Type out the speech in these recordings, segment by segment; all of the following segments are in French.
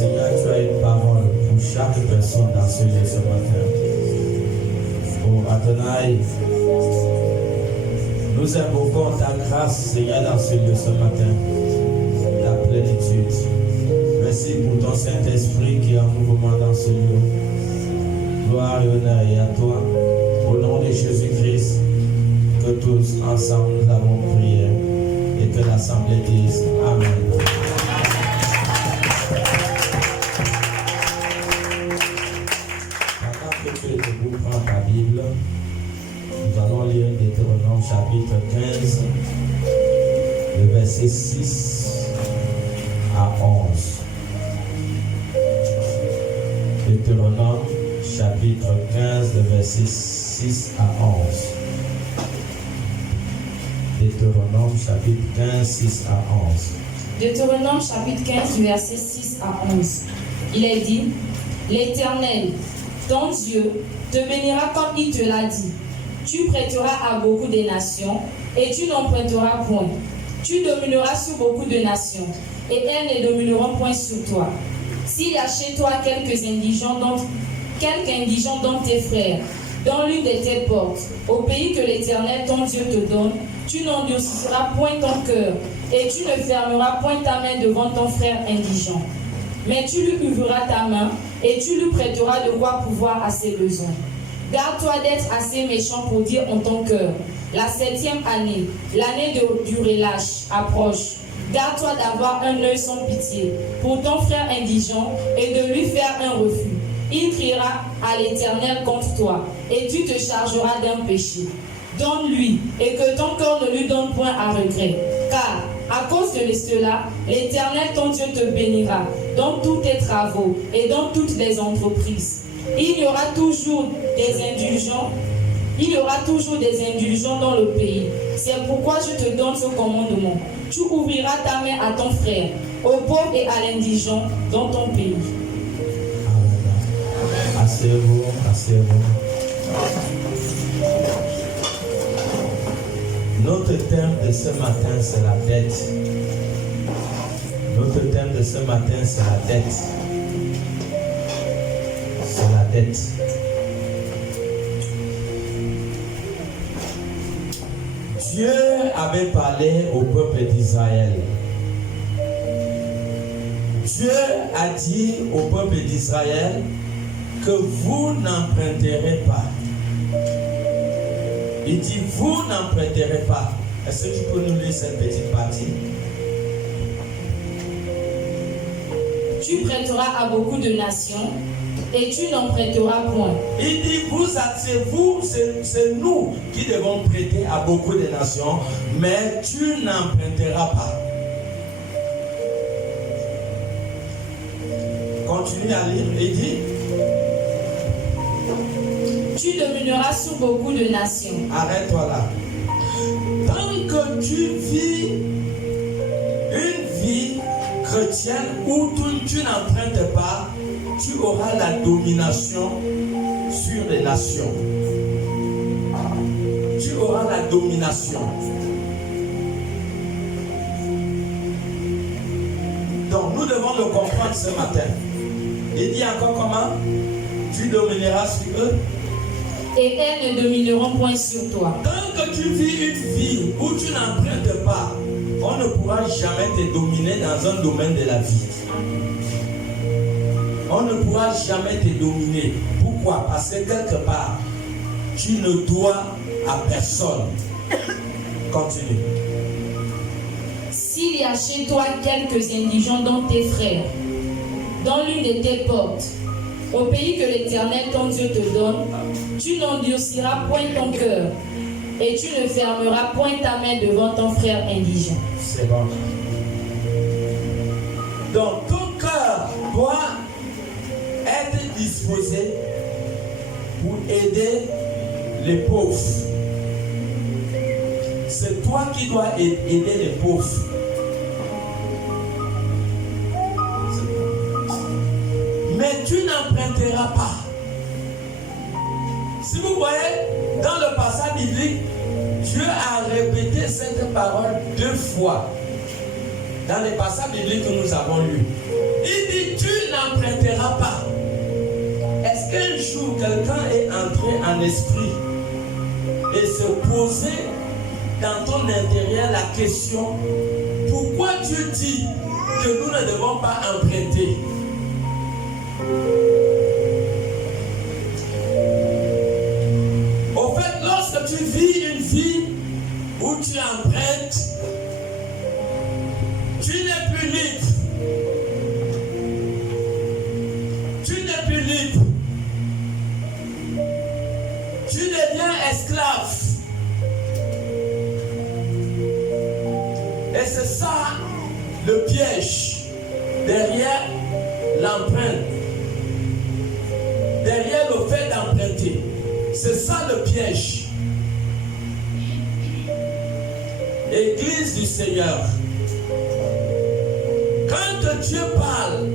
Seigneur, tu as une parole pour chaque personne dans ce lieu ce matin. Oh Adonai, nous invoquons ta grâce, Seigneur, dans ce lieu ce matin. Ta plénitude. Merci pour ton Saint-Esprit qui est en mouvement dans ce lieu. Gloire et honneur et à toi. Au nom de Jésus-Christ, que tous ensemble nous avons prié et que l'Assemblée dise Amen. Pendant que tu es debout, prends ta Bible. Nous allons lire Deutéronome chapitre 15, le verset 6 à 11. Deutéronome chapitre 15, le verset 6 à 11. Deutéronome chapitre 15, 6 à 11. Deutéronome chapitre 15, du verset 6 à 11. Il est dit, l'Éternel, ton Dieu, te bénira comme il te l'a dit. Tu prêteras à beaucoup de nations et tu n'emprunteras point. Tu domineras sur beaucoup de nations et elles ne domineront point sur toi. S'il y a chez toi quelques indigents dont tes frères, dans l'une de tes portes, au pays que l'Éternel ton Dieu te donne, tu n'endurciras point ton cœur, et tu ne fermeras point ta main devant ton frère indigent. Mais tu lui ouvriras ta main, et tu lui prêteras de quoi pouvoir à ses besoins. Garde-toi d'être assez méchant pour dire en ton cœur, la 7e année, l'année du relâche, approche. Garde-toi d'avoir un œil sans pitié pour ton frère indigent et de lui faire un refus. Il criera à l'Éternel contre toi, et tu te chargeras d'un péché. Donne-lui, et que ton cœur ne lui donne point à regret. Car, à cause de cela, l'Éternel ton Dieu te bénira dans tous tes travaux et dans toutes les entreprises. Il y aura toujours des indulgents dans le pays. C'est pourquoi je te donne ce commandement. Tu ouvriras ta main à ton frère, au pauvre et à l'indigent dans ton pays. Asseyez-vous, asseyez-vous. Notre thème de ce matin, c'est la dette. Notre thème de ce matin, c'est la dette. C'est la dette. Dieu avait parlé au peuple d'Israël. Dieu a dit au peuple d'Israël que vous n'emprunterez pas. Il dit, vous n'emprunterez pas. Est-ce que tu peux nous lire cette petite partie? Tu prêteras à beaucoup de nations et tu n'emprunteras point. Il dit, c'est nous qui devons prêter à beaucoup de nations, mais tu n'emprunteras pas. Continue à lire. Il dit, tu domineras sur beaucoup de nations. Arrête-toi là. Tant que tu vis une vie chrétienne où tu n'empruntes pas, tu auras la domination sur les nations. Tu auras la domination. Donc nous devons le comprendre ce matin. Il dit encore comment? Tu domineras sur eux. Et elles ne domineront point sur toi. Tant que tu vis une vie où tu n'empruntes pas, on ne pourra jamais te dominer dans un domaine de la vie. On ne pourra jamais te dominer. Pourquoi? Parce que quelque part, tu ne dois à personne. Continue. S'il y a chez toi quelques indigents dont tes frères, dans l'une de tes portes, au pays que l'Éternel ton Dieu te donne, tu n'endurciras point ton cœur et tu ne fermeras point ta main devant ton frère indigent. C'est bon. Donc ton cœur doit être disposé pour aider les pauvres. C'est toi qui dois aider les pauvres. Mais tu n'emprunteras pas. Si vous voyez, dans le passage biblique, Dieu a répété cette parole 2 fois. Dans les passages bibliques que nous avons lus. Il dit, tu en esprit et se poser dans ton intérieur la question, pourquoi Dieu dit que nous ne devons pas emprunter? Au fait, lorsque tu vis une vie où tu empruntes, tu n'es plus libre. Tu n'es plus libre. Tu deviens esclave. Et c'est ça le piège derrière l'emprunt. Derrière le fait d'emprunter. C'est ça le piège. Église du Seigneur. Quand Dieu parle,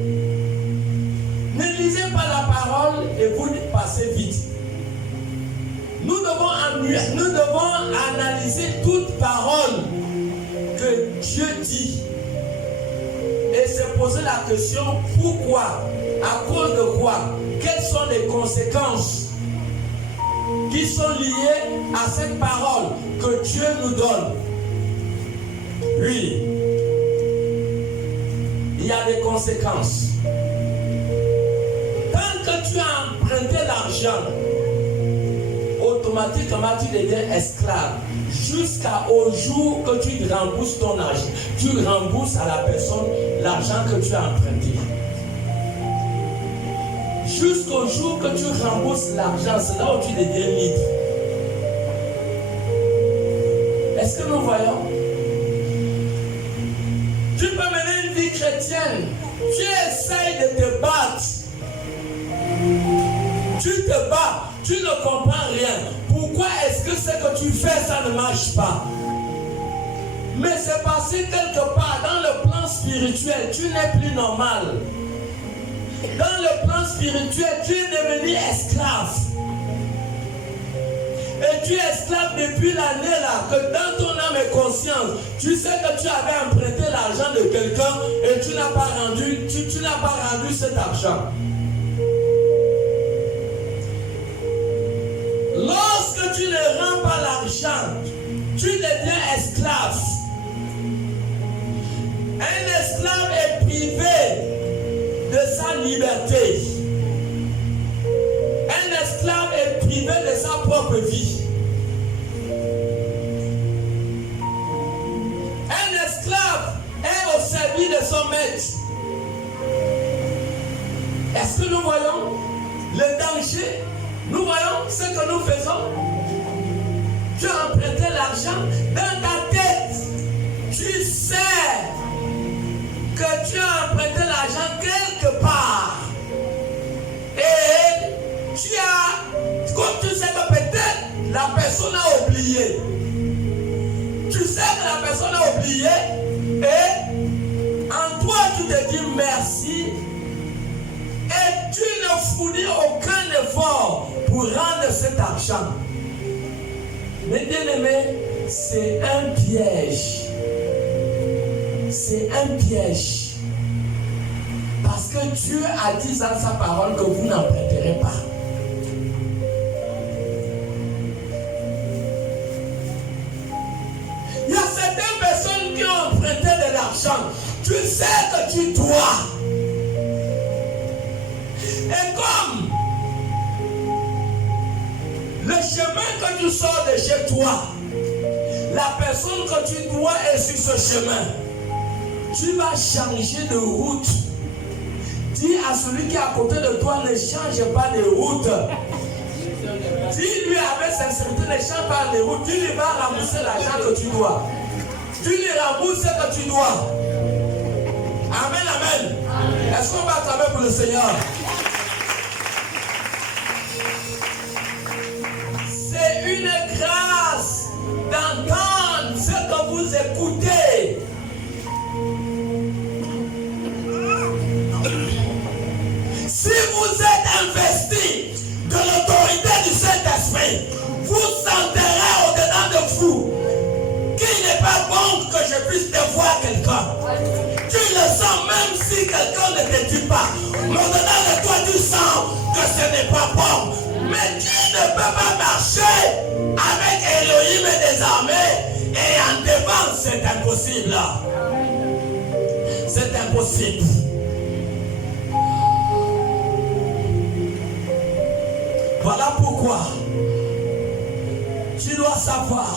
ne lisez pas la parole et vous passez vite. Nous devons analyser toute parole que Dieu dit et se poser la question, pourquoi? À cause de quoi? Quelles sont les conséquences qui sont liées à cette parole que Dieu nous donne? Oui, il y a des conséquences. Tant que tu as emprunté l'argent, automatiquement tu deviens esclave jusqu'au jour que tu rembourses ton argent. Tu rembourses à la personne l'argent que tu as emprunté. Jusqu'au jour que tu rembourses l'argent, c'est là où tu deviens libre. Est-ce que nous voyons? Tu peux mener une vie chrétienne. Tu essayes de te battre. Tu te bats. Tu ne comprends rien. Pourquoi est-ce que ce que tu fais, ça ne marche pas? Mais c'est parce que quelque part, dans le plan spirituel, tu n'es plus normal. Dans le plan spirituel, tu es devenu esclave. Et tu es esclave depuis l'année là, que dans ton âme et conscience, tu sais que tu avais emprunté l'argent de quelqu'un et tu n'as pas rendu cet argent. Lorsque tu ne rends pas l'argent, tu deviens esclave. Un esclave est privé de sa liberté. Un esclave est privé de sa propre vie. Un esclave est au service de son maître. Est-ce que nous voyons le danger? Nous voyons ce que nous faisons. Tu as emprunté l'argent dans ta tête. Tu sais que tu as emprunté l'argent quelque part. Et comme tu sais que peut-être la personne a oublié. Tu sais que la personne a oublié. Et en toi tu te dis merci. Et tu ne fournis aucun effort pour rendre cet argent. Mais bien aimé, c'est un piège. C'est un piège. Parce que Dieu a dit dans sa parole que vous n'emprunterez pas. Il y a certaines personnes qui ont emprunté de l'argent. Tu sais que tu dois. Et comme le chemin que tu sors de chez toi, la personne que tu dois est sur ce chemin, tu vas changer de route. Dis à celui qui est à côté de toi, ne change pas de route. Dis-lui avec sincérité, ne change pas de route. Tu lui vas rembourser l'argent que tu dois. Tu lui rembourses ce que tu dois. Amen, amen. Est-ce qu'on va travailler pour le Seigneur? C'est une grâce d'entendre ce que vous écoutez. Si vous êtes investi de l'autorité du Saint-Esprit, vous sentirez au-dedans de vous qu'il n'est pas bon que je puisse dévoir quelqu'un. Tu le sens même si quelqu'un ne te tue pas. Mais au-dedans de toi, tu sens que ce n'est pas bon. Mais tu ne peux pas marcher avec Elohim et des armées et en défense. C'est impossible. C'est impossible. Voilà pourquoi tu dois savoir.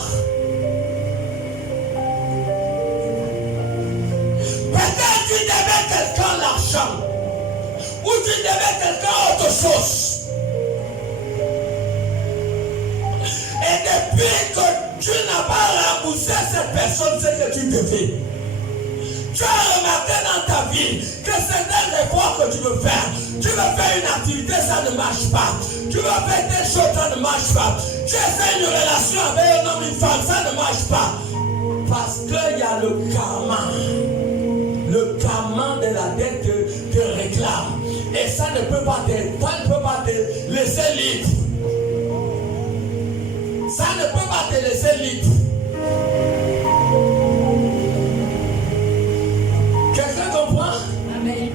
Peut-être tu devais quelqu'un l'argent ou tu devais quelqu'un autre chose. Et depuis que tu n'as pas remboursé cette personne ce que tu devais, tu as remarqué dans ta vie que certains efforts que tu veux faire, tu veux faire une activité, ça ne marche pas. Tu veux faire des choses, ça ne marche pas. Tu essaies une relation avec un homme, une femme, ça ne marche pas. Parce qu'il y a le karma. Le karma de la dette te réclame. Et ça ne peut pas te laisser libre. Ça ne peut pas te laisser libre. Quelqu'un comprend? Amen.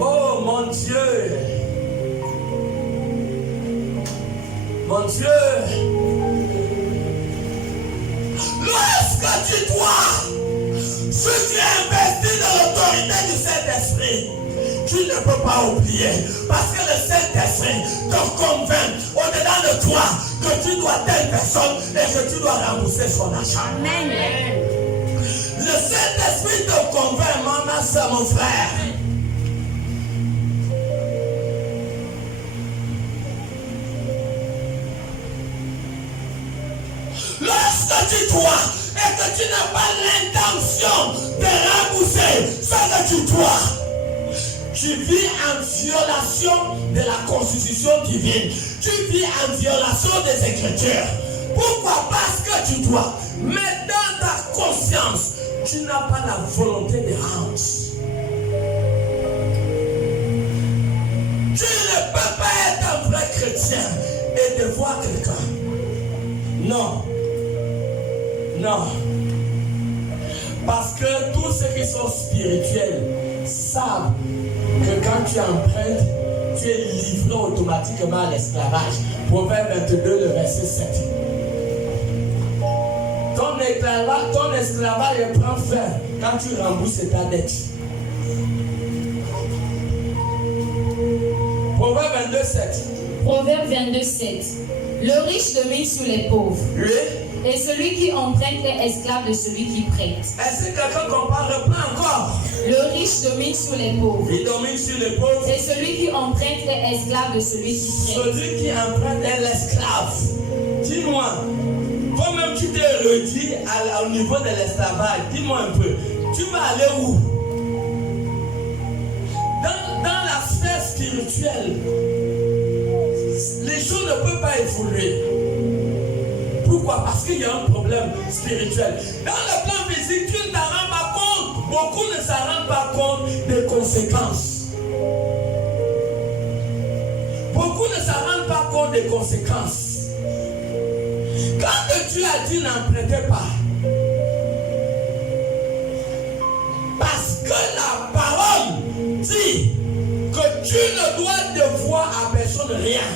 Oh mon Dieu. Mon Dieu. Lorsque tu dois, si tu es investi dans l'autorité du Saint-Esprit, tu ne peux pas oublier. Parce que le Saint-Esprit te convainc au-dedans de toi que tu dois telle personne et que tu dois rembourser son argent. Amen. Le Saint-Esprit te convainc, ma soeur, mon frère. Lorsque tu dois et que tu n'as pas l'intention de rembourser ce que tu dois, tu vis en violation de la constitution divine. Tu vis en violation des Écritures. Pourquoi? Parce que tu dois. Mais dans ta conscience, tu n'as pas la volonté de rendre. Tu ne peux pas être un vrai chrétien et devoir quelqu'un. Non. Non. Parce que tous ceux qui sont spirituels savent que quand tu empruntes, tu es livré automatiquement à l'esclavage. Proverbe 22, le verset 7. Ton esclavage prend fin quand tu rembourses ta dette. Proverbe 22, 7. Proverbe 22, 7. Le riche domine sur les pauvres. Oui. Et celui qui emprunte est esclave de celui qui prête. Est-ce que quelqu'un comprend? Reprends encore. Le riche domine sur les pauvres. Il domine sur les pauvres. Et celui qui emprunte est esclave de celui qui prête. Celui qui emprunte est l'esclave. Dis-moi, toi-même tu t'es réduit au niveau de l'esclavage. Dis-moi un peu, tu vas aller où? Dans la sphère spirituelle, les choses ne peuvent pas évoluer. Pourquoi? Parce qu'il y a un problème spirituel. Dans le plan physique, tu ne t'en rends pas compte. Beaucoup ne s'en rendent pas compte des conséquences. Beaucoup ne s'en rendent pas compte des conséquences. Quand Dieu a dit n'empruntez pas, parce que la parole dit que tu ne dois devoir à personne rien.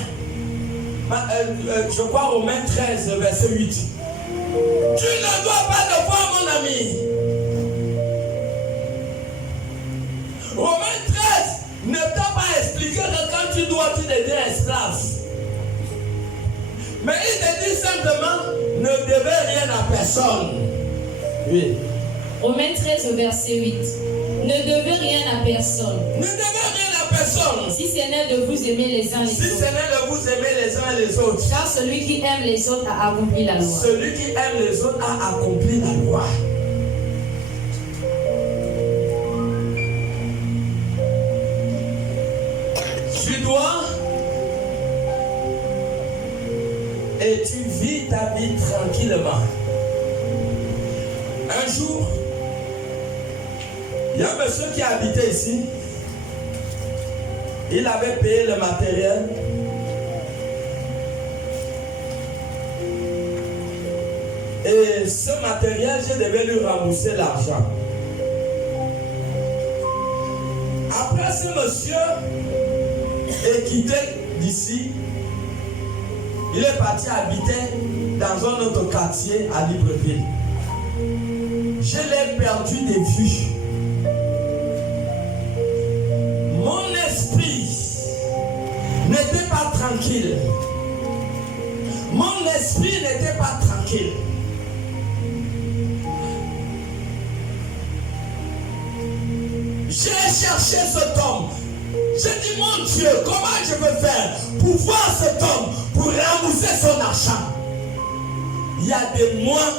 Je crois Romains 13, verset 8. Tu ne dois pas devoir, mon ami. Romains 13 ne t'a pas expliqué que quand tu dois, tu deviens esclave. Mais il te dit simplement, ne devez rien à personne. Oui. Romains 13, verset 8. Ne devez rien à personne. Ne devez rien à personne. Si ce n'est de vous aimer les uns les Si ce autres. n'est de vous aimer les uns et les autres. Car celui qui aime les autres a accompli la loi. Celui qui aime les autres a accompli la loi. Tu dois et tu vis ta vie tranquillement. Un jour, il y a un monsieur qui habitait ici. Il avait payé le matériel. Et ce matériel, je devais lui rembourser l'argent. Après, ce monsieur est quitté d'ici. Il est parti habiter dans un autre quartier à Libreville. Je l'ai perdu de vue. Mon esprit n'était pas tranquille. Mon esprit n'était pas tranquille. J'ai cherché cet homme. J'ai dit, mon Dieu, comment je peux faire pour voir cet homme, pour rembourser son argent? Il y a des mois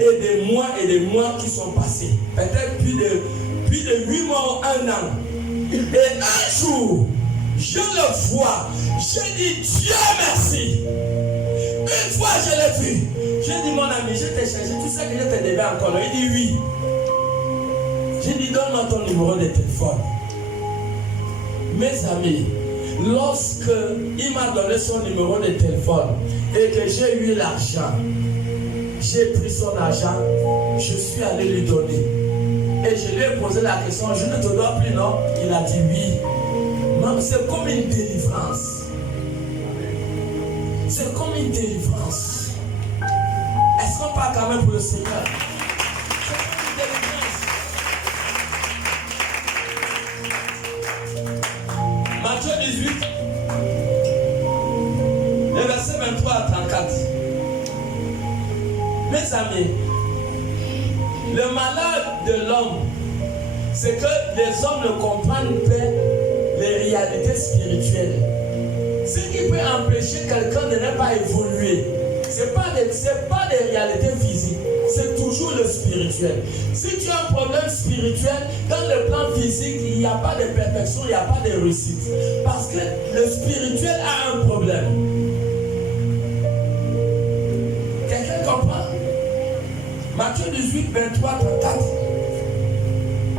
et des mois et des mois qui sont passés. Peut-être plus de 8 mois ou 1 an. Et un jour, je le vois. J'ai dit, Dieu merci. Une fois je l'ai vu. J'ai dit, mon ami, je t'ai cherché. Tu sais que je te devais encore. Il dit oui. J'ai dit, donne-moi ton numéro de téléphone. Mes amis, lorsque il m'a donné son numéro de téléphone et que j'ai eu l'argent, j'ai pris son argent, je suis allé lui donner. Et je lui ai posé la question, je ne te dois plus, non? Il a dit oui. Même c'est comme une délivrance. C'est comme une délivrance. Est-ce qu'on parle quand même pour le Seigneur? Matthieu 18, les versets 23 à 34. Mes amis, le malheur de l'homme, c'est que les hommes ne comprennent pas les réalités spirituelles. Ce qui peut empêcher quelqu'un de ne pas évoluer, ce n'est pas des réalités physiques, c'est toujours le spirituel. Si tu as un problème spirituel, dans le plan physique, il n'y a pas de perfection, il n'y a pas de réussite. Parce que le spirituel a un problème. Quelqu'un comprend? Matthieu 18, 23, 34.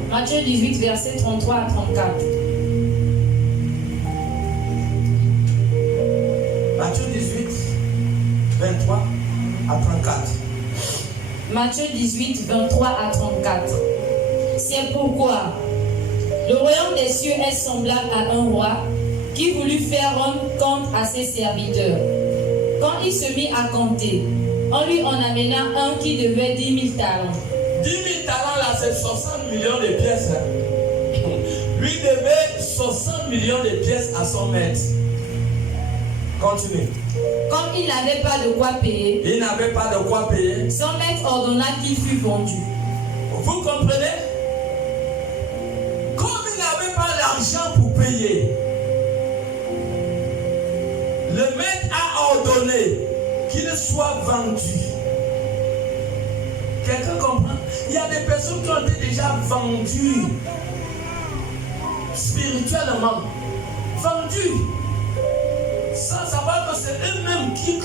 Matthieu 18, versets 33 à 34. Matthieu 18, 23 à 34. Matthieu 18, 23 à 34. C'est pourquoi le royaume des cieux est semblable à un roi qui voulut faire rendre compte à ses serviteurs. Quand il se mit à compter, on lui en amena un qui devait 10 000 talents. 10 000 talents là, c'est 60 millions de pièces. Lui devait 60 millions de pièces à son maître. Continue. Comme il n'avait pas de quoi payer, Il n'avait pas de quoi payer. son maître ordonna qu'il fût vendu. Vous comprenez? Comme il n'avait pas l'argent pour payer, le maître a ordonné qu'il soit vendu. Quelqu'un comprend? Il y a des personnes qui ont été déjà vendues spirituellement. Vendues. Sans savoir que c'est eux-mêmes qui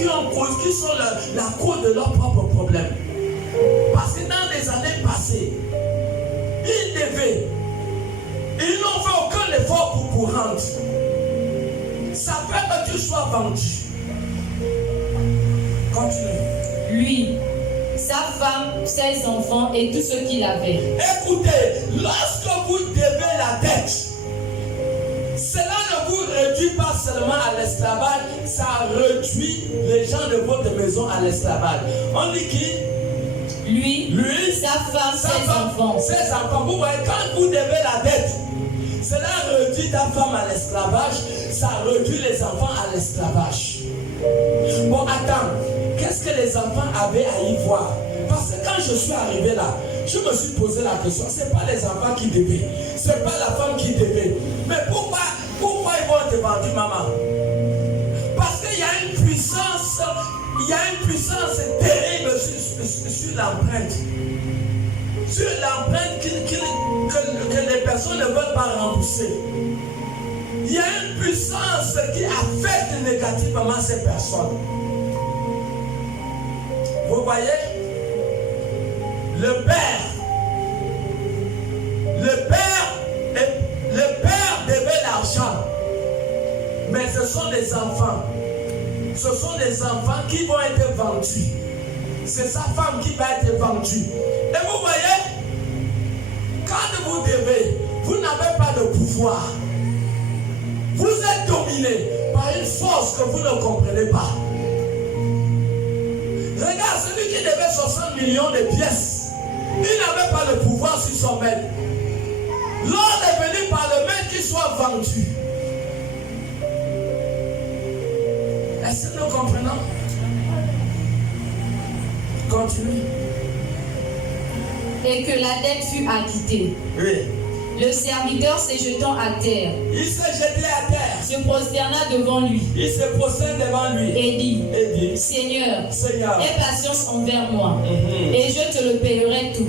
sont la cause de leurs propres problèmes. Parce que dans les années passées, ils devaient. Ils n'ont fait aucun effort pour rendre. Ça fait que tu sois vendu. Continue. Lui, sa femme, ses enfants et tout ce qu'il avait. Écoutez, lorsque vous devez la dette, cela ne vous réduit pas seulement à l'esclavage, ça réduit les gens de votre maison à l'esclavage. On dit qui? Lui, sa femme, ses enfants. Ses enfants. Vous voyez, quand vous devez la dette, cela réduit ta femme à l'esclavage, ça réduit les enfants à l'esclavage. Bon, attends, qu'est-ce que les enfants avaient à y voir? Parce que quand je suis arrivé là, je me suis posé la question, ce n'est pas les enfants qui devaient, ce n'est pas la femme qui devait. Mais pourquoi ils vont être vendus, maman? Parce qu'il y a une puissance, terrible sur l'empreinte. Sur l'empreinte que les personnes ne veulent pas rembourser. Il y a une puissance qui affecte négativement ces personnes. Vous voyez? Le père devait l'argent, mais ce sont des enfants. Ce sont des enfants qui vont être vendus. C'est sa femme qui va être vendue. Et vous voyez, quand vous devez, vous n'avez n'avez pas de pouvoir. Vous êtes dominé par une force que vous ne comprenez pas. Regarde, celui qui devait 60 millions de pièces, il n'avait pas le pouvoir sur son maître. L'ordre est venu par le maître qu'il soit vendu. Est-ce que nous comprenons? Continue. Et que la dette fut acquittée. Oui. Le serviteur se jetant à terre, Il s'est jeté à terre. se prosterna devant lui Il se prosterne devant lui. et dit, Et dit, Seigneur, Seigneur, aie patience envers moi, Mhm. et je te le payerai tout.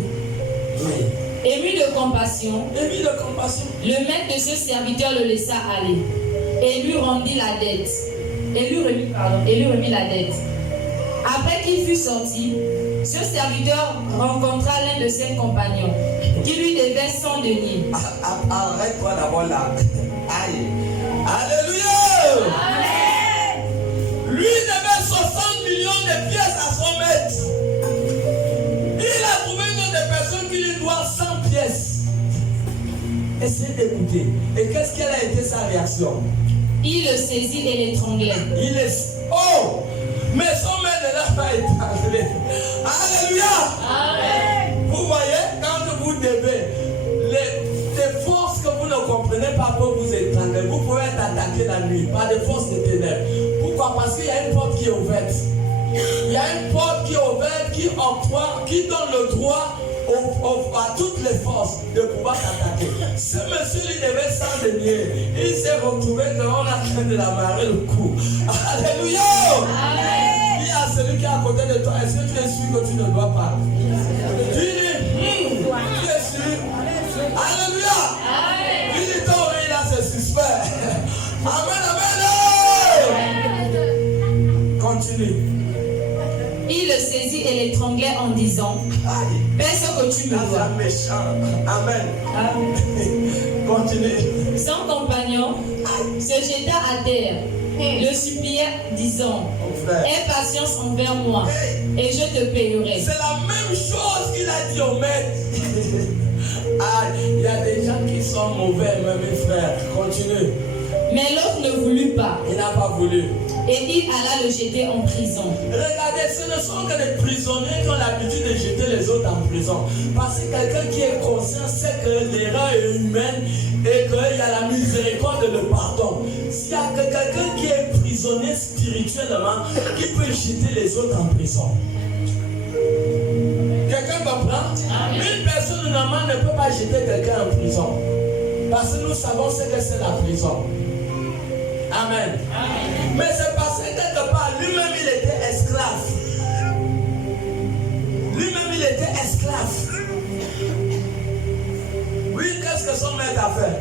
oui. Ému de compassion, Ému de compassion. le maître de ce serviteur le laissa aller et lui rendit la dette. Et lui remit la dette. Après qu'il fut sorti, ce serviteur rencontra l'un de ses compagnons qui lui devait 100 deniers. Arrête-toi d'abord là. Aïe. Alléluia. Amen. Lui devait 60 millions de pièces à son maître. Il a trouvé une autre personne qui lui doit 100 pièces. Essayez d'écouter. Et qu'est-ce qu'elle a été sa réaction? Il le saisit et l'étranglait. Il est... Oh! Mais son maître ne l'a pas étranglé. Alléluia! Amen. Vous voyez, quand vous devez, les forces que vous ne comprenez pas pour vous étrangler, vous pouvez être attaqué la nuit par des forces de ténèbres. Pourquoi? Parce qu'il y a une porte qui est ouverte. Il y a une porte qui est ouverte, qui octroie, qui donne le droit à toutes les forces de pouvoir s'attaquer. Ce monsieur lui devait 100 deniers. Il s'est retrouvé qu'on a train de l'amarrer le cou. Alléluia! Amen. Dis à celui qui est à côté de toi, est-ce que tu es sûr que tu ne dois pas? Dis-lui, tu es sûr? Alléluia! Amen. Dis-lui, ton oreille là, c'est suspect. Amen, amen. Continue. Il le saisit et l'étranglait en disant, paie ce que tu me dois. Méchant. Amen. Amen. Continue. Son compagnon se jeta à terre, le suppliait, disant, aie patience envers moi, et je te payerai. C'est la même chose qu'il a dit au maître. Il y a des gens qui sont mauvais, mes frères. Continue. Mais l'autre ne voulut pas. Il n'a pas voulu. Et il alla le jeter en prison. Regardez, ce ne sont que des prisonniers qui ont l'habitude de jeter les autres en prison. Parce que quelqu'un qui est conscient sait que l'erreur est humaine et qu'il y a la miséricorde et le pardon. S'il y a que quelqu'un qui est prisonnier spirituellement, qui peut jeter les autres en prison. Quelqu'un comprend? Une personne normalement ne peut pas jeter quelqu'un en prison. Parce que nous savons ce que c'est la prison. Amen. Amen. Mais c'est parce que quelque part, lui-même il était esclave. Lui-même il était esclave. Oui, qu'est-ce que son maître a fait?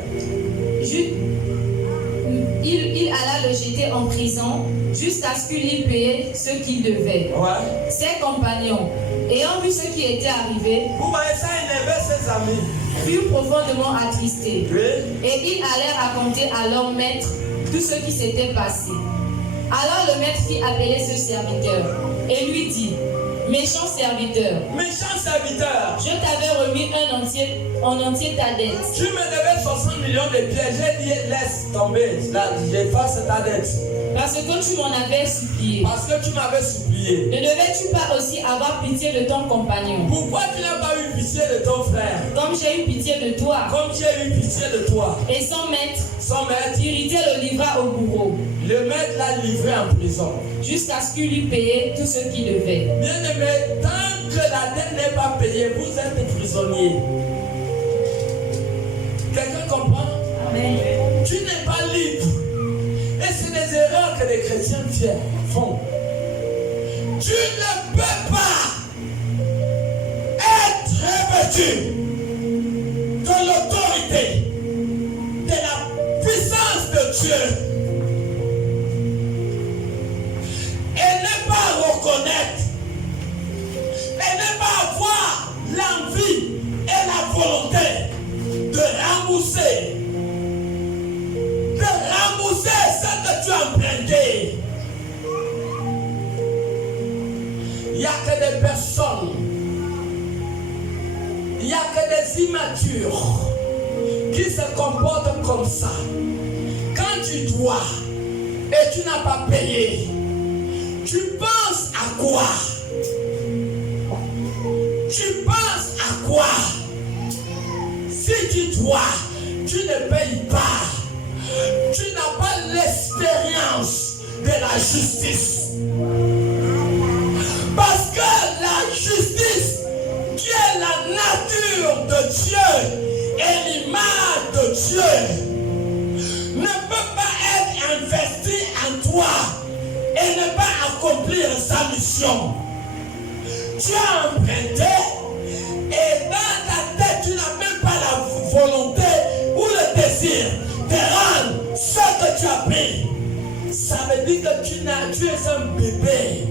Il alla le jeter en prison jusqu'à ce qu'il y paye ce qu'il devait. Ouais. Ses compagnons, ayant vu ce qui était arrivé, vous voyez ça, il énervait ses amis, furent profondément attristés. oui. Et ils allèrent raconter à leur maître tout ce qui s'était passé. Alors le maître fit appeler ce serviteur et lui dit, méchant serviteur, je t'avais remis en entier ta dette. Tu me devais 60 millions de pièces. J'ai dit laisse tomber, j'efface ta dette. Parce que tu m'en avais supplié. Parce que tu m'avais supplié. Ne devais-tu pas aussi avoir pitié de ton compagnon? Pourquoi tu n'as pas eu pitié de ton frère? Comme j'ai eu pitié de toi. Comme j'ai eu pitié de toi. Et son maître, irrité, le livra au bourreau. Le maître l'a livré en prison. Jusqu'à ce qu'il lui payait tout ce qu'il devait. Bien-aimé, tant que la dette n'est pas payée, vous êtes prisonnier. Quelqu'un comprend? Amen. Tu n'es pas libre. Et c'est des erreurs que les chrétiens font. Tu ne peux pas être revêtu de l'autorité, de la puissance de Dieu et ne pas reconnaître et ne pas avoir l'envie et la volonté de rembourser ce que tu as emprunté. Il n'y a que des personnes, il n'y a que des immatures qui se comportent comme ça, quand tu dois et tu n'as pas payé, tu penses à quoi? Tu penses à quoi? Si tu dois, tu ne payes pas. Tu n'as pas l'expérience de la justice. Parce que la justice, qui est la nature de Dieu et l'image de Dieu, ne peut pas être investie en toi et ne pas accomplir sa mission. Tu as emprunté et dans ta tête, tu n'as même pas la volonté ou le désir de rendre ce que tu as pris. Ça veut dire que tu es un bébé.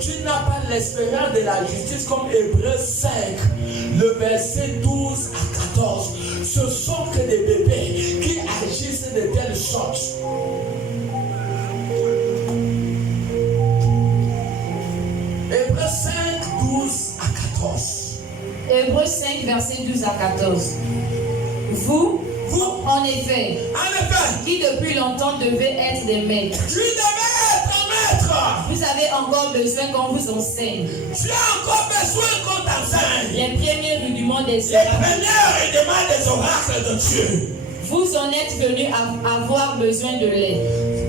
Tu n'as pas l'expérience de la justice comme Hébreux 5, le verset 12 à 14. Ce sont que des bébés qui agissent de telle sorte. Hébreux 5, 12 à 14. Hébreux 5, verset 12 à 14. Vous, en effet, qui depuis longtemps devez être des maîtres. Tu devais être maître. Vous avez encore besoin qu'on vous enseigne. Tu as encore besoin qu'on t'enseigne. Les premiers rudiments des Les premiers rudiments des oracles de Dieu. Vous en êtes venus à avoir besoin de lait.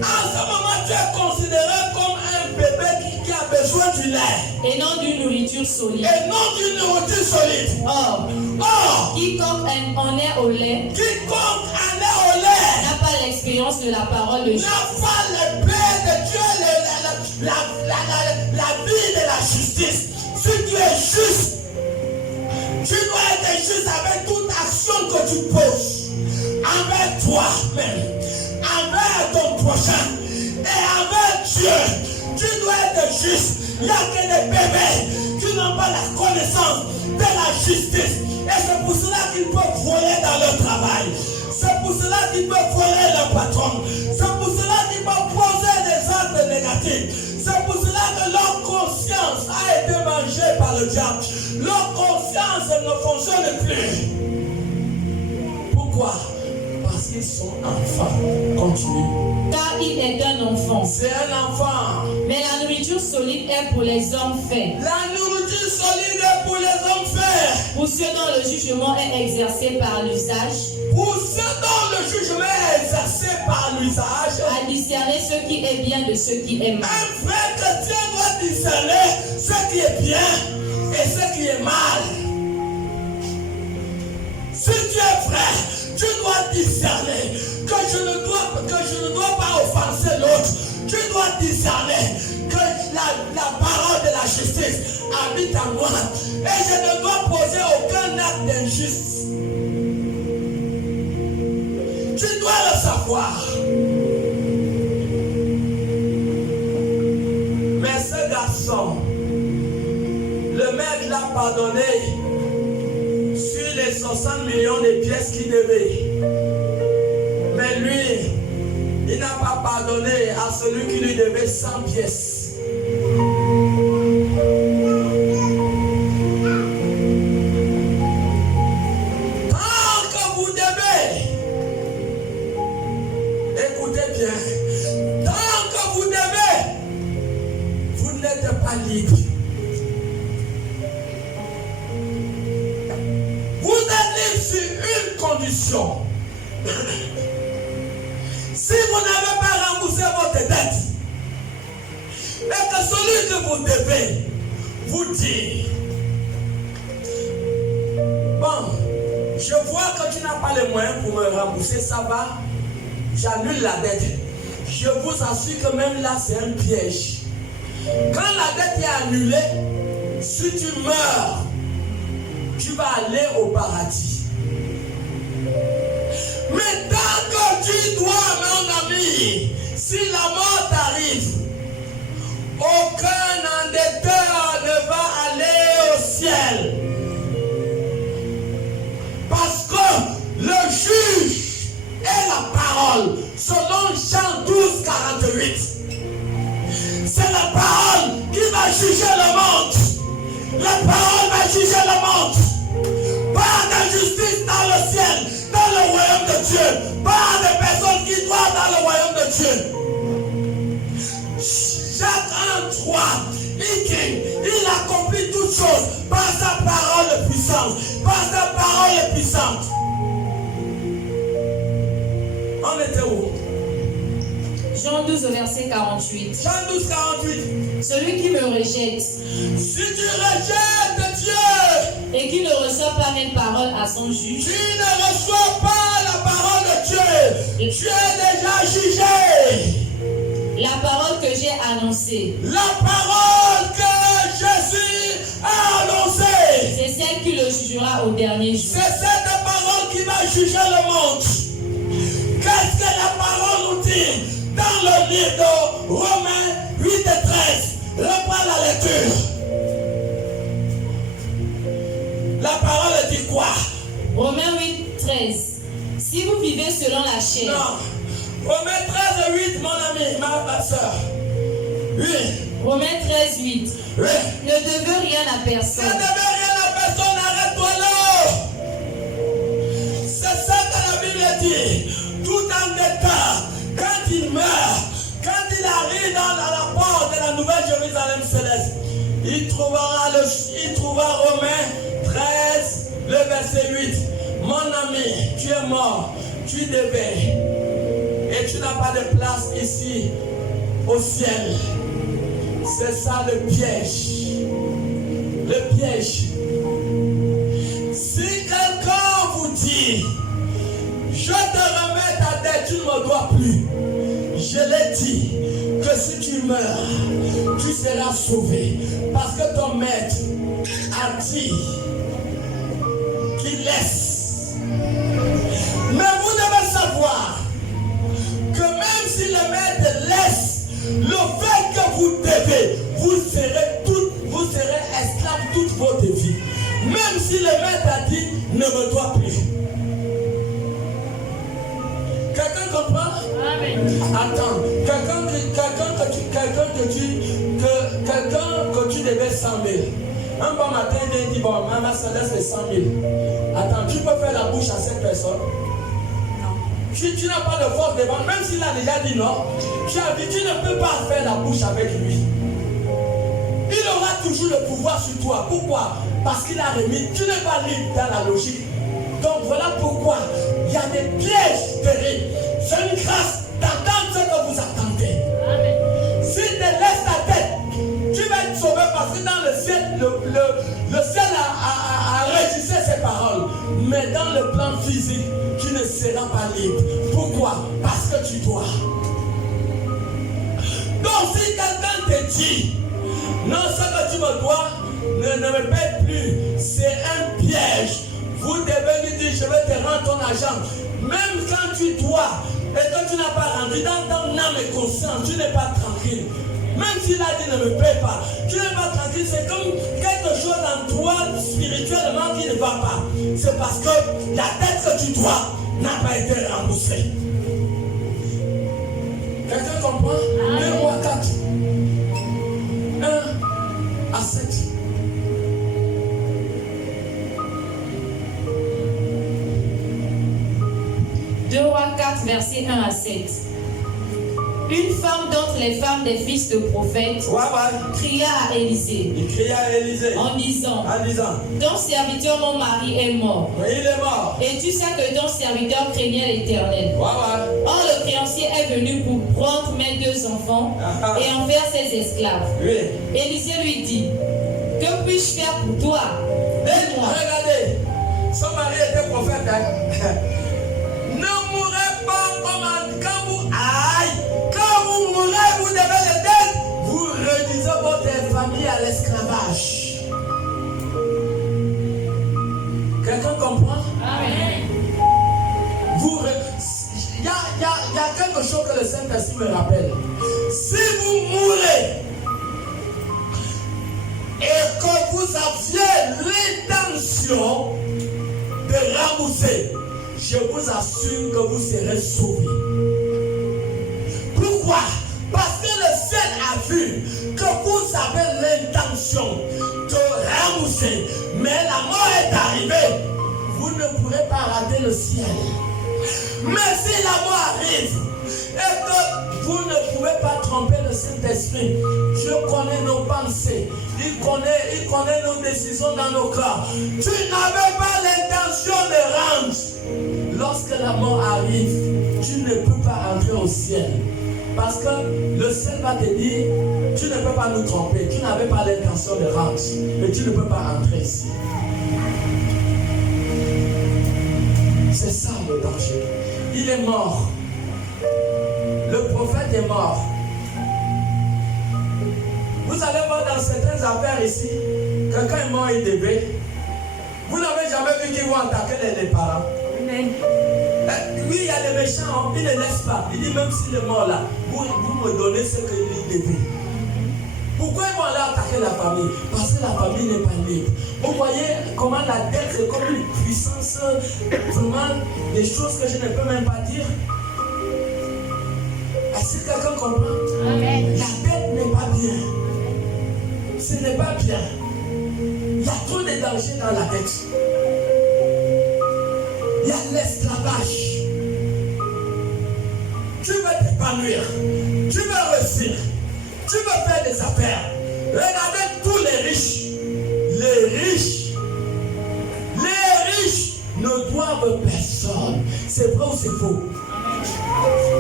En ce moment, tu es considéré comme un bébé qui a besoin du lait. Et non d'une nourriture solide. Et non d'une nourriture solide. Or, quiconque en est au lait n'a pas l'expérience de la parole de Dieu. N'a pas le paix de Dieu, la vie de la justice. Si tu es juste, tu dois être juste avec toute action que tu poses. Avec toi-même, avec ton prochain et avec Dieu. Tu dois être juste. Il n'y a que des bébés qui n'ont pas la connaissance de la justice. Et c'est pour cela qu'ils peuvent voler dans leur travail. C'est pour cela qu'ils peuvent voler leur patron. C'est pour cela qu'ils peuvent poser des actes négatifs. C'est pour cela que leur conscience a été mangée par le diable. Leur conscience ne fonctionne plus. Pourquoi? Parce qu'ils sont enfants. Continue. Car il est un enfant. C'est un enfant. Mais la nourriture solide est pour les hommes faits. La nourriture solide est pour les hommes faits. Pour ceux dont le jugement est exercé par l'usage. Pour ceux dont le jugement est exercé par l'usage. À discerner ce qui est bien de ce qui est mal. Un vrai chrétien doit discerner ce qui est bien et ce qui est mal. Si tu es vrai, tu dois discerner que je ne dois pas offenser l'autre. Tu dois discerner que la parole de la justice habite en moi. Et je ne dois poser aucun acte d'injuste. Tu dois le savoir. Mais ce garçon, le maître l'a pardonné sur les 60 millions de pièces qu'il devait. Mais lui, il n'a pas pardonné à celui qui lui devait 100 pièces. Tant que vous devez, écoutez bien, tant que vous devez, vous n'êtes pas libre. Vous êtes libre sur une condition. Si vous n'avez pas remboursé votre dette, et que celui que vous devez vous dit, bon, je vois que tu n'as pas les moyens pour me rembourser, ça va, j'annule la dette. Je vous assure que même là, c'est un piège. Quand la dette est annulée, si tu meurs, tu vas aller au paradis. Mais tant que tu dois, mon ami, si la mort t'arrive, aucun endetteur ne va aller au ciel. Parce que le juge est la parole, selon Jean 12, 48. C'est la parole qui va juger le monde. La parole va juger le monde. Pas d'injustice dans le ciel, dans le royaume par des personnes qui doivent dans le royaume de Dieu. Jacques 1, 3, il accomplit toutes choses par sa parole puissante. Par sa parole puissante. On était où? Jean 12 au verset 48. Jean 12, 48. Celui qui me rejette Si tu rejettes Dieu et qui ne reçoit pas mes paroles à son juge, tu ne reçois pas la parole de Dieu. Tu es déjà jugé. la parole que j'ai annoncée, La parole que Jésus a annoncée, c'est celle qui le jugera au dernier jour. c'est cette parole qui va juger le monde. Qu'est-ce que la parole nous dit dans le livre de Romains 8 et 13? Reprends la lecture. La parole dit quoi? Romains 8, 13. Si vous vivez selon la chair, Non. Romains 13 et 8, mon ami, ma soeur. Oui. Romains 13, 8. Oui. Ne devez rien à Ça ne personne. devait rien à personne, arrête-toi là. C'est ça que la Bible dit. Tout en état, quand il meurt, quand il arrive dans la porte de la nouvelle Jérusalem céleste, il trouvera Romains 13, le verset 8. Mon ami, tu es mort, tu devais, et tu n'as pas de place ici au ciel. C'est ça le piège. Le piège. Si quelqu'un vous dit, je te remets ta dette, tu ne me dois plus. Je l'ai dit que si tu meurs, tu seras sauvé. Parce que ton maître a dit qu'il laisse. Mais vous devez savoir que même si le maître laisse, le fait que vous devez, vous serez esclave toute votre vie. Même si le maître a dit, ne me dois plus. Quelqu'un comprend? Amen. Attends, quelqu'un que tu devais 100 000. Un bon matin, il dit, bon, maman, ça laisse 100 000. Attends, tu peux faire la bouche à cette personne? Tu n'as pas de force devant, même s'il a déjà dit non, tu ne peux pas faire la bouche avec lui. Il aura toujours le pouvoir sur toi. Pourquoi? Parce qu'il a remis. Tu n'es pas libre dans la logique. Donc voilà pourquoi il y a des pièges terribles. C'est une grâce d'entendre ce que vous attendez. Amen. Si tu laisses ta tête, tu vas être sauvé parce que dans le ciel, le ciel a enregistré ces paroles. Mais dans le plan physique, tu ne seras pas libre. Pourquoi? Parce que tu dois. Donc si quelqu'un te dit, non, ce que tu me dois, ne me paie plus, c'est un piège. Vous devez lui dire, je vais te rendre ton argent. Même quand tu dois et que tu n'as pas rendu dans ton âme et conscience, tu n'es pas tranquille. Même s'il a dit ne me paie pas, tu n'es pas tranquille. C'est comme quelque chose en toi spirituellement qui ne va pas. C'est parce que la dette que tu dois n'a pas été remboursée. Quelqu'un comprend? 2 Rois 4. 1 à 7. Romains 4, verset 1 à 7. Une femme d'entre les femmes des fils de prophètes cria à Élisée. Il cria à Élisée en disant, ton serviteur, mon mari, est mort. Oui, il est mort. Et tu sais que ton serviteur craignait l'Éternel. Or, le créancier est venu pour prendre mes 2 enfants et en faire ses esclaves. Oui. Élisée lui dit, que puis-je faire pour toi? Dis-moi. Regardez, son mari était prophète. Ne mourrez pas comme quand vous mourrez, vous devez les dettes. Vous réduisez votre famille à l'esclavage. Quelqu'un comprend? Amen. Il y a quelque chose que le Saint-Esprit me rappelle. Si vous mourrez et que vous aviez l'intention de rembourser, je vous assure que vous serez sauvés. Pourquoi? Parce que le ciel a vu que vous avez l'intention de rembourser, mais la mort est arrivée. Vous ne pourrez pas rater le ciel. Mais si la mort arrive et que vous ne pouvez pas tromper le Saint-Esprit, Dieu connaît nos pensées, il connaît nos décisions dans nos cœurs. Tu n'avais pas l'intention de rendre. Lorsque la mort arrive, tu ne peux pas entrer au ciel. Parce que le ciel va te dire, tu ne peux pas nous tromper, tu n'avais pas l'intention de rendre, mais tu ne peux pas entrer ici. C'est ça le danger. Il est mort. Le prophète est mort. Vous allez voir dans certaines affaires ici, quelqu'un est mort et bébé. Vous n'avez jamais vu qu'ils vont attaquer les parents. Amen. Oui, il y a les méchants, ils ne laissent pas. Il dit même s'il est mort là, vous me donnez ce qu'il devait. Pourquoi ils vont aller attaquer la famille? Parce que la famille n'est pas libre. Vous voyez comment la dette est comme une puissance, vraiment des choses que je ne peux même pas dire. Est-ce que quelqu'un comprend? Amen. La dette n'est pas bien. Ce n'est pas bien. Il y a trop de dangers dans la dette. Il y a l'esclavage. Tu veux t'épanouir. Tu veux réussir. Tu veux faire des affaires. Regardez tous les riches. Les riches ne doivent personne. C'est vrai ou c'est faux?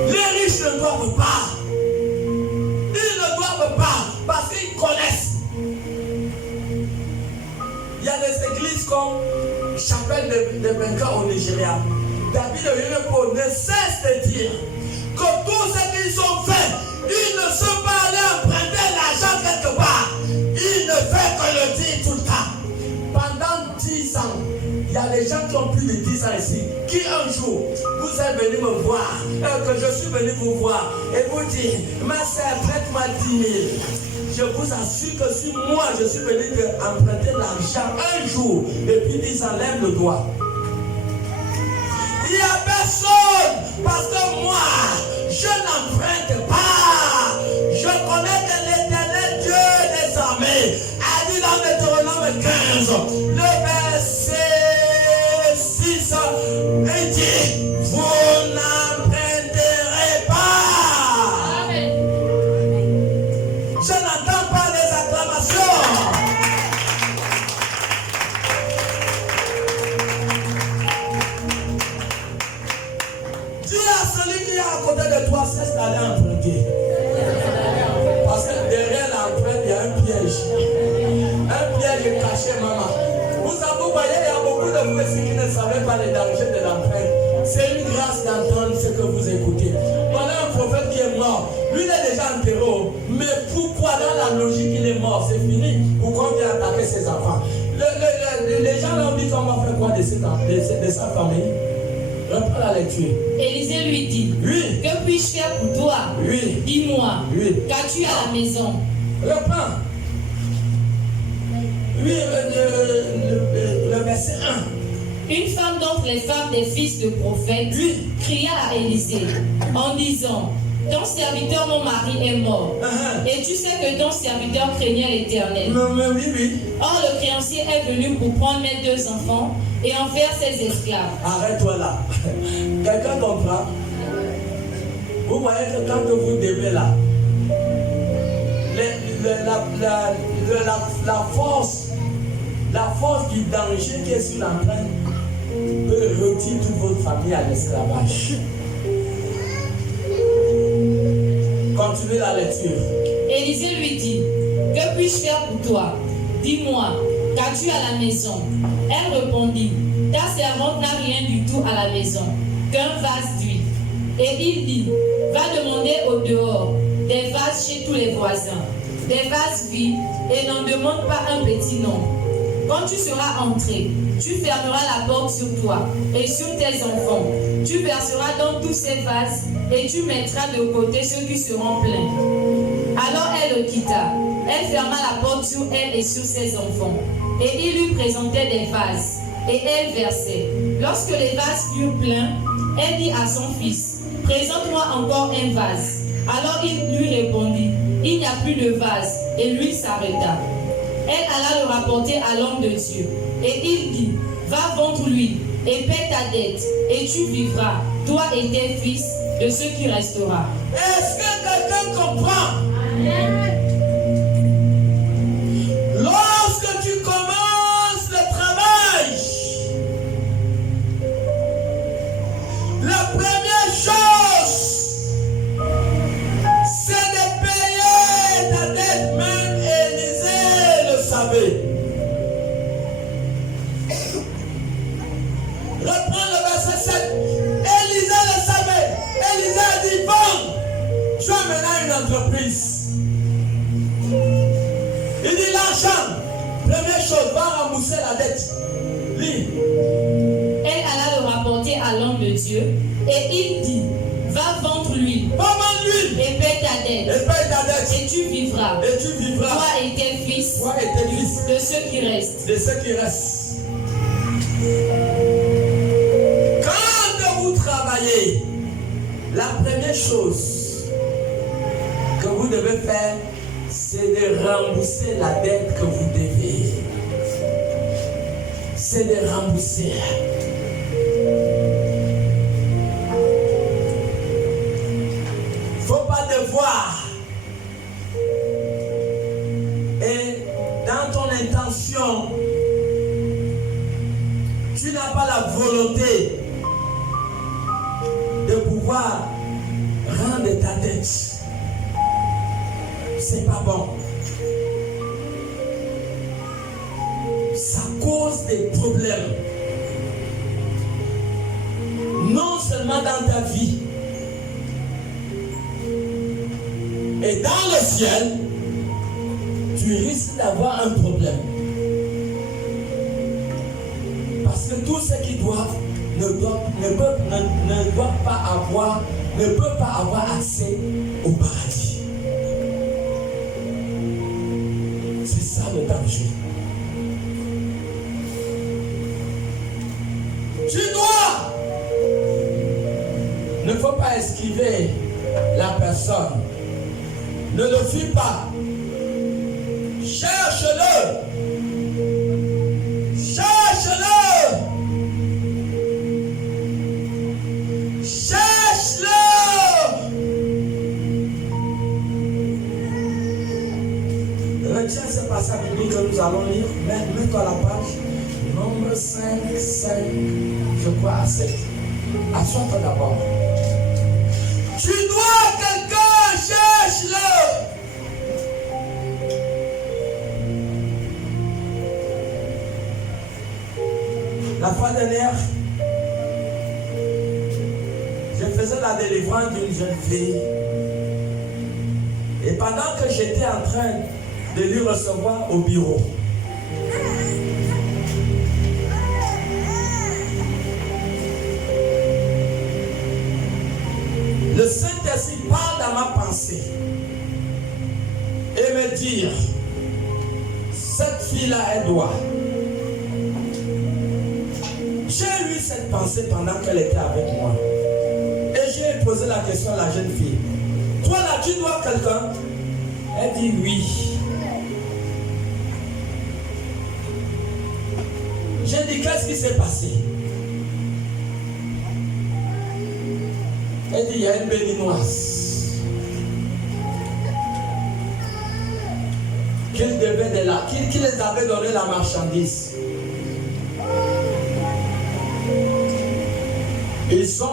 Les riches ne doivent pas. Ils ne doivent pas parce qu'ils connaissent. Il y a des églises comme Chapelle de Benga au Nigeria. David Oyedepo ne cesse de dire que tout ce qu'ils ont fait, ils ne sont pas allés emprunter l'argent quelque part. Ils ne font que le dire tout le temps. Pendant 10 ans, il y a des gens qui ont plus de 10 ans ici, qui un jour, vous êtes venus me voir, que je suis venu vous voir, et vous dire, ma soeur, prête-moi 10 000. Je vous assure que si moi, je suis venu emprunter l'argent un jour, depuis 10 ans, lève le doigt. Il n'y a personne, parce que moi, je n'emprunte pas. Je connais que l'Éternel Dieu des armées a dit dans Deutéronome 15, le verset 6, il dit, vous n'emprunterez pas. Amen. Je n'entends pas les acclamations. Dis à celui qui est à côté de toi, cesse d'aller emprunter. Parce que derrière l'empreinte, il y a un piège. Un piège caché, maman. Vous voyez, il y a beaucoup de vous ici qui ne savaient pas les dangers de l'empreinte. C'est une grâce d'entendre ce que vous écoutez. On a un prophète qui est mort. Lui, il est déjà enterré. Mais pourquoi dans la logique il est mort? C'est fini. Pourquoi on vient attaquer ses enfants? Les gens là ont dit qu'on va faire quoi de sa famille? Reprends la lecture. Élisée lui dit, oui. Que puis-je faire pour toi? Oui. Dis-moi, oui. Qu'as-tu à la maison? Reprends. Oui, le verset 1. Une femme d'entre les femmes des fils de prophètes cria à Élisée en disant, ton serviteur, mon mari, est mort. Et tu sais que ton serviteur craignait l'Éternel. Oui. Or, le créancier est venu pour prendre mes 2 enfants et en faire ses esclaves. Arrête-toi là. Quelqu'un comprend? Vous voyez que quand vous devez là, la force du danger qui est sur l'empreinte peut retirer toute votre famille à l'esclavage. Continuez la lecture. Élisée lui dit, que puis-je faire pour toi? Dis-moi, qu'as-tu à la maison? Elle répondit, ta servante n'a rien du tout à la maison, qu'un vase d'huile. Et il dit, va demander au dehors des vases chez tous les voisins, des vases vides, et n'en demande pas un petit nombre. Quand tu seras entré, tu fermeras la porte sur toi et sur tes enfants. Tu verseras dans tous ces vases et tu mettras de côté ceux qui seront pleins. Alors elle le quitta. Elle ferma la porte sur elle et sur ses enfants. Et il lui présentait des vases. Et elle versait. Lorsque les vases furent pleins, elle dit à son fils, présente-moi encore un vase. Alors il lui répondit, il n'y a plus de vase. Et l'huile s'arrêta. Elle alla le rapporter à l'homme de Dieu. Et il dit, va vendre l'huile et paie ta dette, et tu vivras, toi et tes fils, de ce qui restera. Est-ce que quelqu'un comprend? Lorsque tu commences le travail, la première chose, c'est de payer ta dette. Même Élisée le savait. Reprends le verset 7. Élisée le savait. Élisée a dit, bon, tu as maintenant une entreprise. Il dit l'argent. Première chose, va rembourser la dette. Lis. Elle alla le rapporter à l'homme de Dieu, et il dit, va vendre l'huile, Va vendre l'huile. et paie ta dette, Et paye ta dette. et tu vivras, Et tu vivras. toi et tes fils, Toi et tes fils. de ce qui reste. De ce qui reste. Quand vous travaillez, la première chose que vous devez faire, c'est de rembourser la dette que vous devez. C'est de rembourser. Faut pas devoir. Et dans ton intention, tu n'as pas la volonté de pouvoir rendre ta dette. C'est pas bon. Ça cause des problèmes. Non seulement dans ta vie, et dans le ciel, tu risques d'avoir un problème. Parce que tous ceux qui doivent ne peuvent pas avoir accès au paradis. C'est ça le danger. Tu dois. Ne faut pas esquiver la personne. Ne le fuis pas. Cherche-le. Cherche-le. Cherche-le. Retiens ce passage biblique que nous allons lire. Mets-toi à la page. Nombre 5, je crois à 7. Assois-toi d'abord. Tu dois quelqu'un, cherche-le. La fois dernière, je faisais la délivrance d'une jeune fille. Et pendant que j'étais en train de lui recevoir au bureau, le Saint-Esprit parle dans ma pensée et me dit, cette fille-là, elle doit. J'ai eu cette pensée pendant qu'elle était avec moi. Et j'ai posé la question à la jeune fille. Toi là, tu dois quelqu'un? Elle dit oui. J'ai dit, qu'est-ce qui s'est passé? Elle dit, il y a une béninoise qui les avait donné la marchandise. Ils ont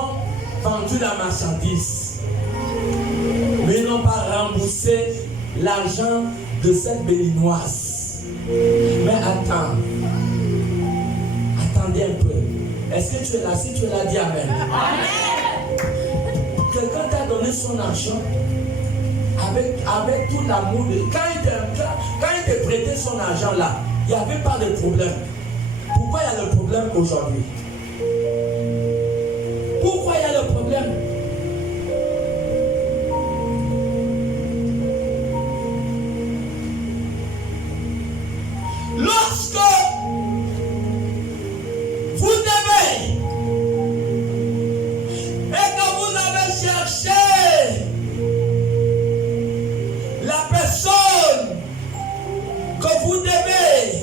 vendu la marchandise, mais ils n'ont pas remboursé l'argent de cette béninoise. Mais attendez un peu. Est-ce que tu es là? Si tu es là, dis Amen. Amen. Quelqu'un t'a donné son argent avec tout l'amour. Quand il te prêtait son argent là, il n'y avait pas de problème. Pourquoi il y a le problème aujourd'hui? Pourquoi il y a le problème? Lorsque vous devez et que vous avez cherché la personne que vous devez,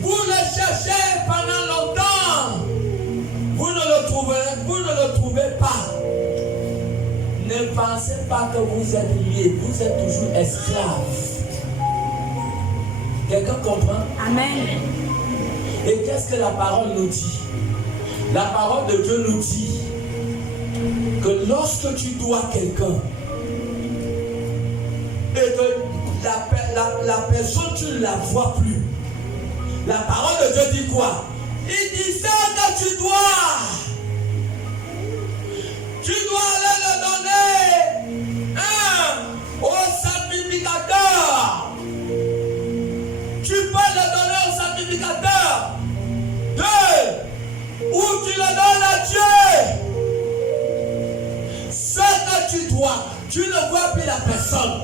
vous le cherchez pendant pensez pas que vous êtes liés, vous êtes toujours esclaves. Quelqu'un comprend? Amen. Et qu'est-ce que la parole nous dit? La parole de Dieu nous dit que lorsque tu dois quelqu'un et que la personne tu ne la vois plus, la parole de Dieu dit quoi? Il dit ça que tu dois aller le donner au sacrificateur. Tu peux le donner au sacrificateur. 2, ou tu le donnes à Dieu. Ce que tu dois, tu ne vois plus la personne.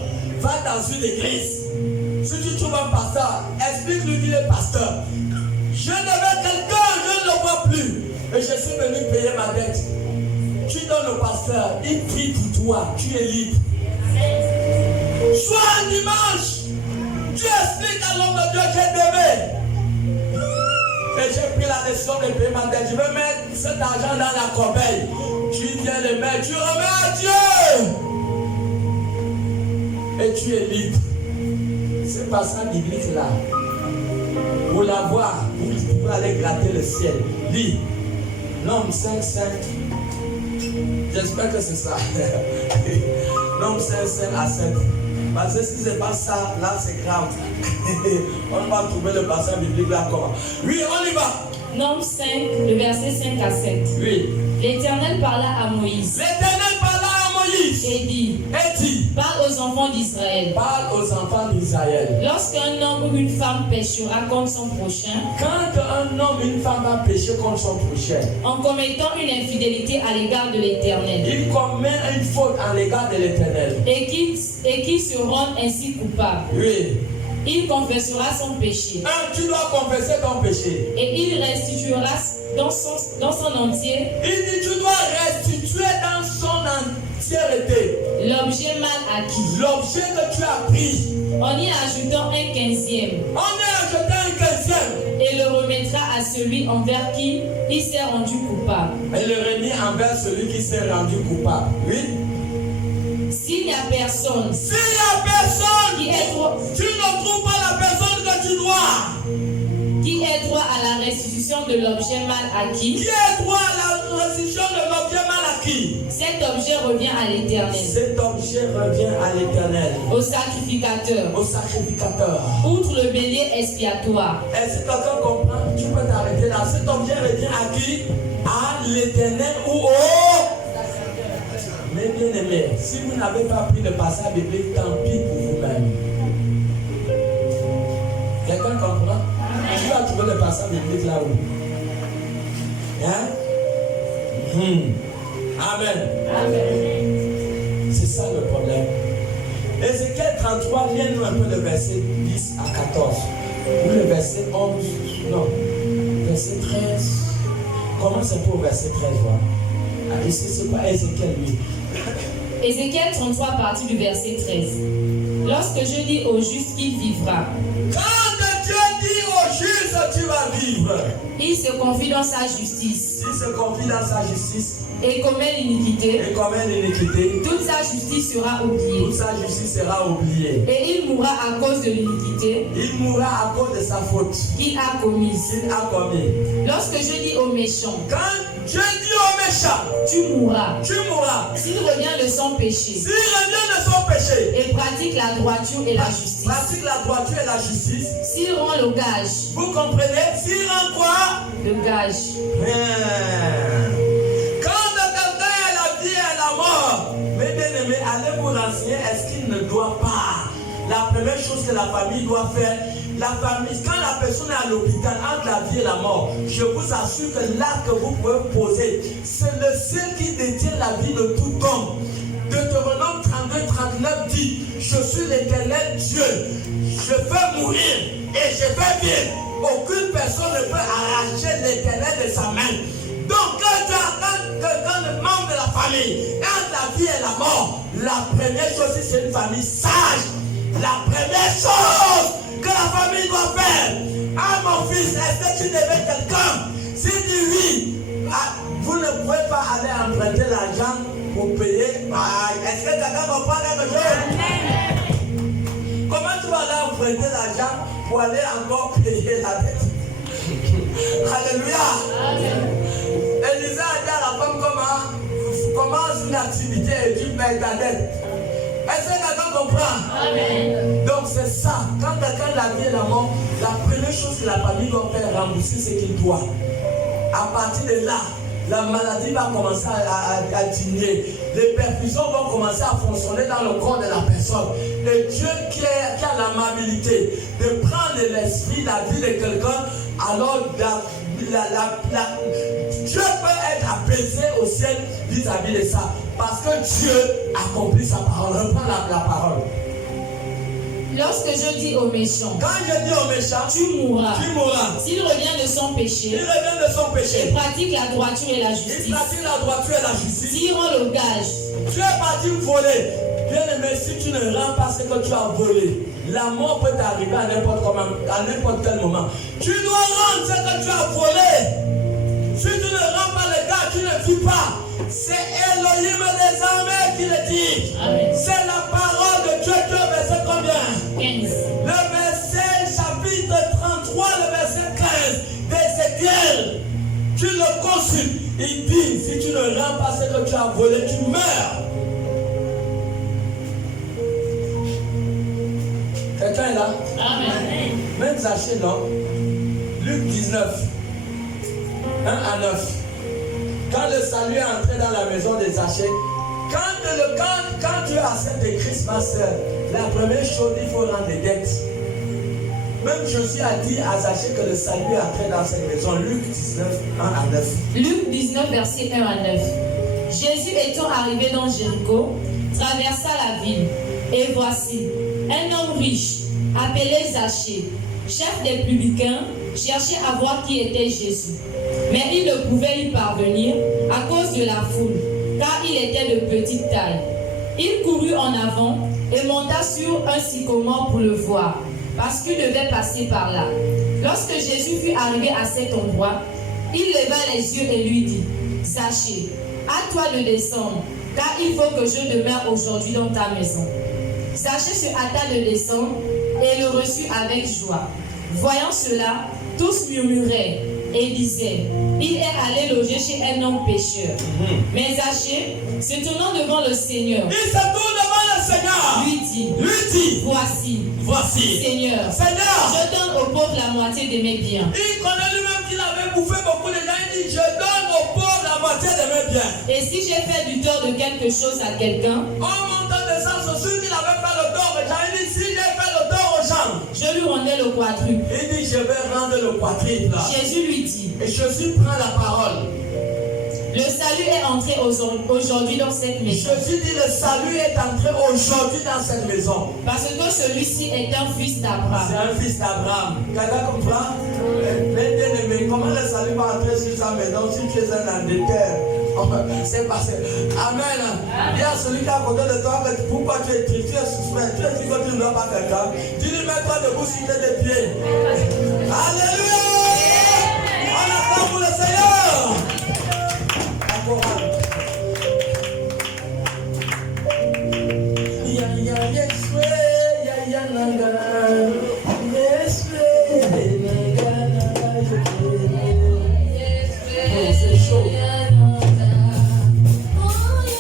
Va dans une église. Si tu trouves un pasteur, explique-lui qu'il est pasteur. Je devais quelqu'un, je ne le vois plus. Et je suis venu payer ma dette. Tu donnes au pasteur, il prie pour toi, tu es libre. Soit un dimanche, tu expliques à l'homme de Dieu que devais. Et j'ai pris la décision de payer ma dette. Je vais mettre cet argent dans la corbeille. Tu viens le mettre, tu remets à Dieu. Et tu es libre. Ce passage biblique là, pour l'avoir, vous pouvez aller gratter le ciel. Lis. Nombre 5:5. J'espère que c'est ça. Nombre 5:5 à 7. Parce que si c'est pas ça, là c'est grave. On va trouver le passage biblique là comment. Oui, on y va. Nombre 5, le verset 5 à 7. Oui. L'Éternel parla à Moïse. L'Éternel parla à Moïse. Et dit, parle aux enfants d'Israël. Parle aux enfants d'Israël. Lorsqu'un homme ou une femme péchera contre son prochain, quand un homme ou une femme va pécher contre son prochain, en commettant une infidélité à l'égard de l'Éternel, il commet une faute à l'égard de l'Éternel, et qu'il se rende ainsi coupable, oui, il confessera son péché. Tu dois confesser ton péché. Et il restituera dans son entier. Il dit tu dois restituer dans son entièreté L'objet mal acquis. L'objet que tu as pris. En y ajoutant un 15e. On y ajouté un 15e. Et le remettra à celui envers qui il s'est rendu coupable. Et le remis envers celui qui s'est rendu coupable. Oui. S'il n'y a personne. S'il n'y a personne. Qui est droit. Tu ne trouves pas la personne que tu dois. Qui est droit à la restitution de l'objet mal acquis. Qui est droit à la restitution de l'objet mal acquis. Cet objet revient à l'Éternel. Cet objet revient à l'Éternel. Au sacrificateur. Au sacrificateur. Outre le bélier expiatoire. Est-ce que quelqu'un comprend? Tu peux t'arrêter là. Cet objet revient à qui? À l'Éternel ou au... Mais bien aimé, si vous n'avez pas pris le passage biblique, tant pis pour vous-même. Quelqu'un comprend? Tu vas trouver le passage biblique là où? Hein? Amen. Amen. C'est ça le problème. Ézéchiel 33, lis-nous un peu le verset 10 à 14. Ou le verset 11. Non. Verset 13. Commencez pour verset 13. Voilà. Ici, c'est pas Ézéchiel, lui. Ézéchiel 33, partie du verset 13. Lorsque je dis au juste qu'il vivra. Quand Dieu dit au juste tu vas vivre. Il se confie dans sa justice. Il se confie dans sa justice. Et commet l'iniquité. Et commet l'iniquité. Toute sa justice sera oubliée. Toute sa justice sera oubliée. Et il mourra à cause de l'iniquité. Il mourra à cause de sa faute. Qu'il a commise. Qu'il a commis. Lorsque je dis aux méchants. Quand je dis aux méchants. Tu mourras. Tu mourras. S'il revient de son péché. S'il revient de son péché. Et pratique la droiture et la justice. Pratique la droiture et la justice. S'il rend le gage. Vous comprenez? S'il rend quoi? Le gage. Mais bien aimé, allez vous renseigner, est-ce qu'il ne doit pas? La première chose que la famille doit faire, la famille, quand la personne est à l'hôpital, entre la vie et la mort, je vous assure que l'acte que vous pouvez poser, c'est le seul qui détient la vie de tout homme. Deutéronome 32-39 dit, je suis l'Éternel Dieu, je vais mourir et je vais vivre. Aucune personne ne peut arracher l'Éternel de sa main. Donc quand le membre de la famille, entre la vie et la mort, la première chose, c'est une famille sage. La première chose que la famille doit faire. Ah mon fils, est-ce que tu devais quelqu'un? S'il dit oui, vous ne pouvez pas aller emprunter l'argent pour payer. Est-ce que quelqu'un comprends quelque chose? Comment tu vas aller emprunter l'argent pour aller encore payer la dette? Alléluia. Élisée a dit à la femme commence une activité et tu payes ta dette. Est-ce que quelqu'un comprend? Amen. Donc c'est ça. Quand quelqu'un la vie et la mort, la première chose que la famille doit faire, rembourser ce qu'il doit. À partir de là, la maladie va commencer à diminuer. Les perfusions vont commencer à fonctionner dans le corps de la personne. Et Dieu qui a l'amabilité de prendre l'esprit, la vie de quelqu'un, alors Dieu peut être apaisé au ciel vis-à-vis de ça. Parce que Dieu accomplit sa parole. Reprends la parole. Lorsque je dis au méchant, quand je dis au méchant, tu mourras. S'il revient de son péché, il pratique la droiture et la justice. S'il rend le gage. Tu es parti voler. Bien aimé, si tu ne rends pas ce que tu as volé, la mort peut t'arriver à n'importe quel moment. Tu dois rendre ce que tu as volé. Si tu ne rends pas le gage, tu ne vis pas. C'est Elohim des armées qui le dit. Amen. C'est la parole de Dieu. Verset combien? 15. Le verset chapitre 33, le verset 15 d'Ézéchiel. Tu le consultes. Il dit, si tu ne rends pas ce que tu as volé, tu meurs. Quelqu'un est là? Amen. Même Zachée, non? Luc 19, 1 à 9. Quand le salut est entré dans la maison de Zachée, quand tu acceptes Christ, ma soeur, la première chose, il faut rendre des dettes. Même Jésus a dit à Zachée que le salut est entré dans cette maison. Luc 19, 1 à 9. Luc 19, verset 1 à 9. Jésus étant arrivé dans Jéricho, traversa la ville. Et voici, un homme riche, appelé Zachée, chef des publicains, cherchait à voir qui était Jésus. Mais il ne pouvait y parvenir à cause de la foule, car il était de petite taille. Il courut en avant et monta sur un sycomore pour le voir, parce qu'il devait passer par là. Lorsque Jésus fut arrivé à cet endroit, il leva les yeux et lui dit, Zachée, à toi de descendre, car il faut que je demeure aujourd'hui dans ta maison. Zachée se hâta de descendre et le reçut avec joie. Voyant cela, tous murmuraient et disaient, il est allé loger chez un homme pécheur. Mais Zachée, se tournant devant le Seigneur, il se tourne devant le Seigneur, lui dit, voici, Seigneur, je donne aux pauvres la moitié de mes biens. Il connaît lui-même qu'il avait bouffé beaucoup de gens. Il dit, je donne aux pauvres la moitié de mes biens. Et si j'ai fait du tort de quelque chose à quelqu'un, celui qui n'avait pas le tort, mais il dit, si j'ai fait le tort aux gens, je lui rendais le quadruple. Il dit, je vais rendre le quadruple. Jésus lui dit, et Jésus prend la parole. Le salut est entré aujourd'hui dans cette maison. Jésus dit, le salut est entré aujourd'hui dans cette maison. Parce que celui-ci est un fils d'Abraham. C'est un fils d'Abraham. Quelqu'un comprend? Mais comment le salut va entrer sur sa maison si tu es un endetteur? C'est passé. Amen. Il y a celui qui est à côté de toi, mais pourquoi tu es triste, tu es souffert, tu es triste, tu ne dois pas quelqu'un. Dis-lui, mets-toi debout sur tes pieds. Alléluia.